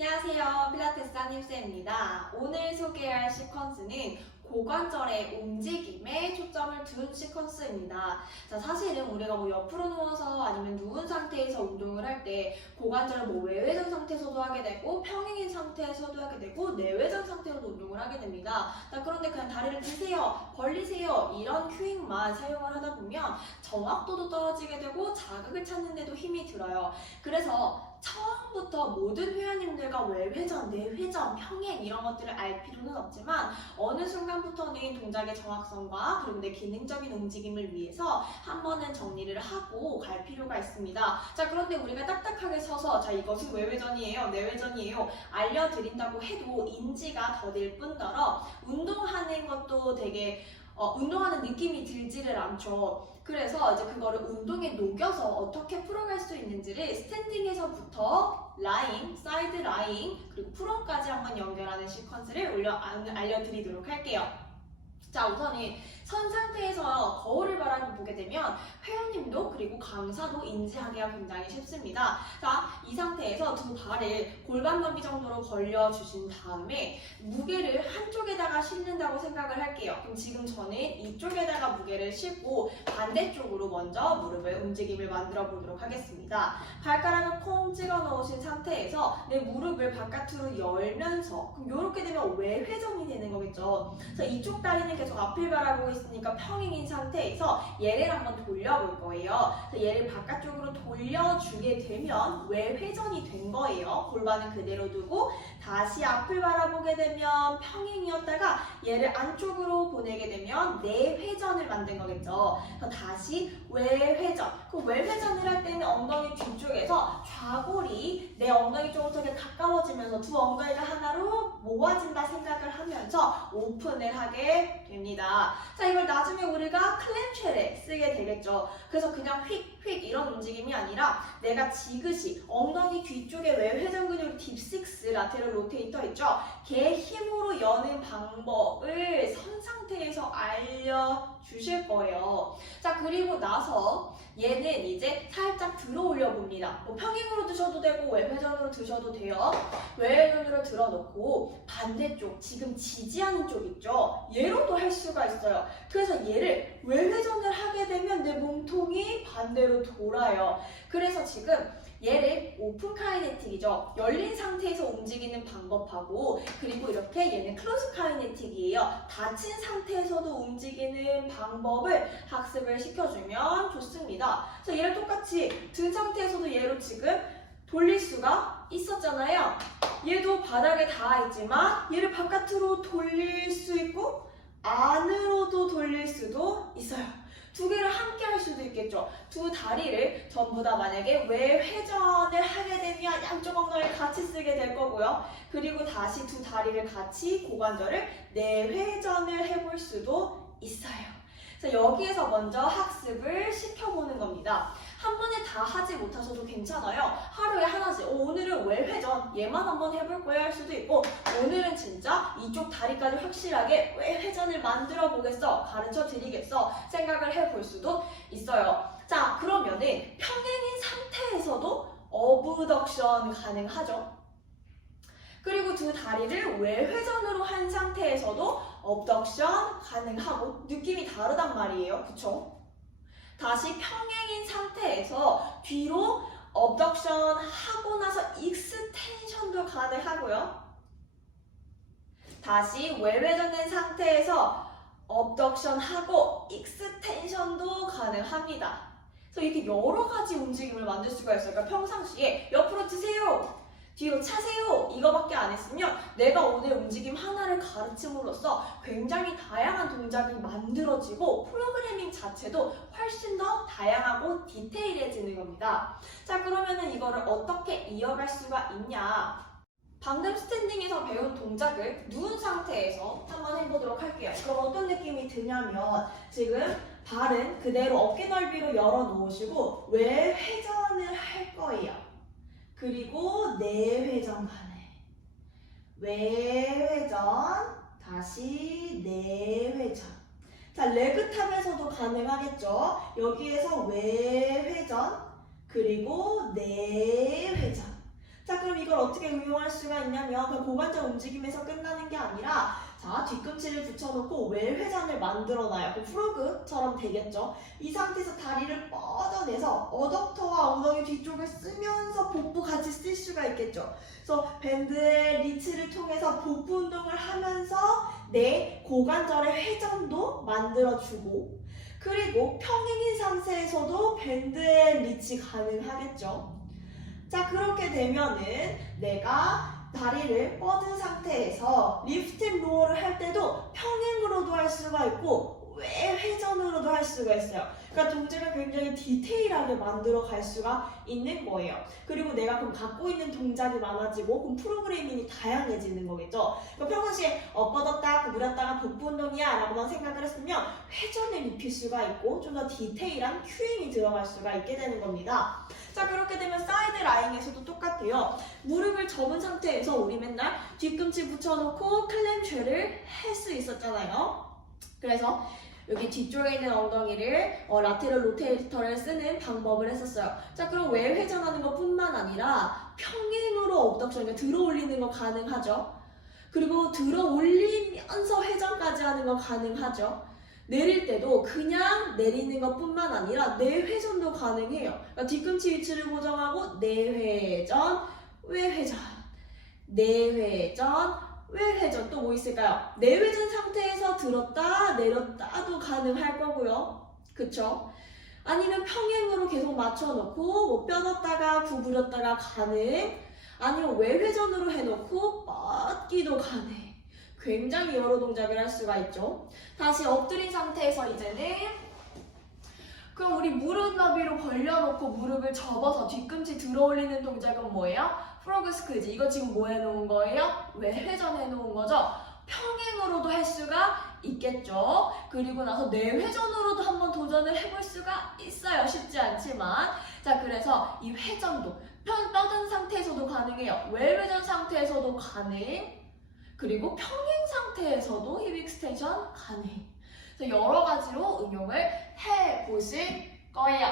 안녕하세요. 필라테스 한임쌤입니다. 오늘 소개할 시퀀스는 고관절의 움직임에 초점을 둔 시퀀스입니다. 자, 사실은 우리가 옆으로 누워서 아니면 누운 상태에서 운동을 할 때 고관절을 외회전 상태에서도 하게 되고 평행인 상태에서도 하게 되고 내회전 상태로도 운동을 하게 됩니다. 자, 그런데 그냥 다리를 드세요, 벌리세요 이런 큐잉만 사용을 하다 보면 정확도도 떨어지게 되고 자극을 찾는데도 힘이 들어요. 그래서 처음부터 모든 회원님들과 외회전, 내회전, 평행 이런 것들을 알 필요는 없지만 어느 순간부터는 동작의 정확성과 그리고 내 기능적인 움직임을 위해서 한 번은 정리를 하고 갈 필요가 있습니다. 자, 그런데 우리가 딱딱하게 서서 자, 이것은 외회전이에요, 내회전이에요 알려드린다고 해도 인지가 더딜 뿐더러 운동하는 것도 되게 운동하는 느낌이 들지를 않죠. 그래서 이제 그거를 운동에 녹여서 어떻게 풀어갈 수 있는지를 스탠딩에서부터 라인, 사이드 라인, 그리고 프론까지 한번 연결하는 시퀀스를 알려드리도록 할게요. 자, 우선은 선 상태에서 거울을 바라보게 되면 회원님도 그리고 강사도 인지하기가 굉장히 쉽습니다. 자, 이 상태에서 두 발을 골반 너비 정도로 벌려주신 다음에 무게를 한쪽에다가 싣는다고 생각을 할게요. 그럼 지금 저는 이쪽에다가 무게를 싣고 반대쪽으로 먼저 무릎을 움직임을 만들어 보도록 하겠습니다. 발가락을 콩 찍어 넣으신 상태에서 내 무릎을 바깥으로 열면서 그럼 이렇게 되면 외회전이 되는 거겠죠. 그래서 이쪽 다리는 계속 앞을 바라보고 있으니까 평행인 상태에서 얘를 한번 돌려볼 거예요. 그래서 얘를 바깥쪽으로 돌려주게 되면 외회전이 된 거예요. 골반은 그대로 두고 다시 앞을 바라보게 되면 평행이었다가 얘를 안쪽으로 보내게 되면 내회전을 만든 거겠죠. 그래서 다시 외회전. 그 외회전을 할 때는 엉덩이 뒤쪽에서 좌골이 내 엉덩이 쪽으로 되게 가까워지면서 두 엉덩이가 하나로 모아진다 생각을 하면서 오픈을 하게 됩니다. 자, 이걸 나중에 우리가 클램쉘에 쓰게 되겠죠. 그래서 그냥 휙휙 이런 움직임이 아니라 내가 지그시 엉덩이 뒤쪽에 외회전 근육 딥식스 라테럴 로테이터 있죠? 걔 힘으로 여는 방법을 선 상태에서 알려주실 거예요. 자, 그리고 나서 얘는 이제 살짝 들어 올려 봅니다. 평행으로 드셔도 되고 외회전으로 드셔도 돼요. 외회전으로 들어 놓고 반대쪽 지금 지지하는 쪽 있죠? 얘로도 할 수가 있어요. 그래서 얘를 외회전을 하게 되면 내 몸통이 반대로 돌아요. 그래서 지금 얘를 오픈 카이네틱이죠. 열린 상태에서 움직이는 방법하고 그리고 이렇게 얘는 클로즈 카이네틱이에요. 닫힌 상태에서도 움직이는 방법을 학습을 시켜주면 좋습니다. 그래서 얘를 똑같이 든 상태에서도 얘로 지금 돌릴 수가 있었잖아요. 얘도 바닥에 닿아 있지만 얘를 바깥으로 돌릴 수 있고 안으로도 돌릴 수도 있어요. 두 개를 함께 할 수도 있겠죠. 두 다리를 전부 다 만약에 외회전을 하게 되면 양쪽 엉덩이를 같이 쓰게 될 거고요. 그리고 다시 두 다리를 같이 고관절을 내회전을 해볼 수도 있어요. 그래서 여기에서 먼저 학습을 시켜보는 겁니다. 한 번에 다 하지 못하셔도 괜찮아요. 하루에 하나씩 오늘은 외회전 얘만 한번 해볼 거야 할 수도 있고 오늘은 진짜 이쪽 다리까지 확실하게 외회전을 만들어 보겠어, 가르쳐 드리겠어 생각을 해볼 수도 있어요. 자, 그러면은 평행인 상태에서도 어브덕션 가능하죠. 그리고 두 다리를 외회전으로 한 상태에서도 업덕션 가능하고 느낌이 다르단 말이에요. 그쵸? 다시 평행인 상태에서 뒤로 업덕션 하고 나서 익스텐션도 가능하고요. 다시 외회전된 상태에서 업덕션 하고 익스텐션도 가능합니다. 그래서 이렇게 여러 가지 움직임을 만들 수가 있어요. 그러니까 평상시에 옆으로 드세요, 뒤로 차세요 이거밖에 안 했으면 내가 오늘 움직임 하나를 가르침으로써 굉장히 다양한 동작이 만들어지고 프로그래밍 자체도 훨씬 더 다양하고 디테일해지는 겁니다. 자, 그러면은 이거를 어떻게 이어갈 수가 있냐? 방금 스탠딩에서 배운 동작을 누운 상태에서 한번 해보도록 할게요. 그럼 어떤 느낌이 드냐면 지금 발은 그대로 어깨 넓이로 열어 놓으시고 외회전을 할 거예요. 그리고 내회전 가네. 외회전, 다시 내회전. 자, 레그탑에서도 가능하겠죠. 여기에서 외회전, 그리고 내회전. 자, 그럼 이걸 어떻게 응용할 수가 있냐면 그 고관절 움직임에서 끝나는 게 아니라 자, 뒤꿈치를 붙여놓고 외회전을 만들어놔요. 그 프로그처럼 되겠죠. 이 상태에서 다리를 뻗어내서 어덕터와 엉덩이 뒤쪽을 쓰면서 복부 같이 쓸 수가 있겠죠. 그래서 밴드의 리치를 통해서 복부 운동을 하면서 내 고관절의 회전도 만들어주고 그리고 평행인 상태에서도 밴드의 리치 가능하겠죠. 자, 그렇게 되면은 내가 다리를 뻗은 상태에서 리프트 앤 로어를 할 때도 평행으로도 할 수가 있고 외회전으로도 할 수가 있어요. 그러니까 동작을 굉장히 디테일하게 만들어 갈 수가 있는 거예요. 그리고 내가 그럼 갖고 있는 동작이 많아지고 그럼 프로그래밍이 다양해지는 거겠죠. 그러니까 평상시에 뻗었다 구부렸다가 복부 운동이야 라고만 생각을 했으면 회전을 입힐 수가 있고 좀 더 디테일한 큐잉이 들어갈 수가 있게 되는 겁니다. 자, 그렇게 되면 사이드 라잉에서도 똑같아요. 무릎을 접은 상태에서 우리 맨날 뒤꿈치 붙여놓고 클램쉘을 할 수 있었잖아요. 그래서 여기 뒤쪽에 있는 엉덩이를 라테럴 로테이터를 쓰는 방법을 했었어요. 자, 그럼 외회전하는 것뿐만 아니라 평행으로 업덕션, 그러니까 들어 올리는 거 가능하죠. 그리고 들어 올리면서 회전까지 하는 거 가능하죠. 내릴 때도 그냥 내리는 것뿐만 아니라 내회전도 가능해요. 그러니까 뒤꿈치 위치를 고정하고 내회전, 외회전, 내회전, 외회전. 또 뭐 있을까요? 내회전 상태에서 들었다 내렸다도 가능할 거고요. 그쵸? 아니면 평행으로 계속 맞춰놓고 뭐 펴놨다가 구부렸다가 가능, 아니면 외회전으로 해놓고 뻗기도 가능. 굉장히 여러 동작을 할 수가 있죠. 다시 엎드린 상태에서 이제는 그럼 우리 무릎 너비로 벌려놓고 무릎을 접어서 뒤꿈치 들어 올리는 동작은 뭐예요? 프로그 스퀴즈. 이거 지금 뭐 해놓은 거예요? 외회전 해놓은 거죠? 평행으로도 할 수가 있겠죠. 그리고 나서 내회전으로도 한번 도전을 해볼 수가 있어요. 쉽지 않지만. 자, 그래서 이 회전도 뻗은 상태에서도 가능해요. 외회전 상태에서도 가능. 그리고 평행 상태에서도 힙 익스텐션 가능. 그래서 여러 가지로 응용을 해보실 거예요.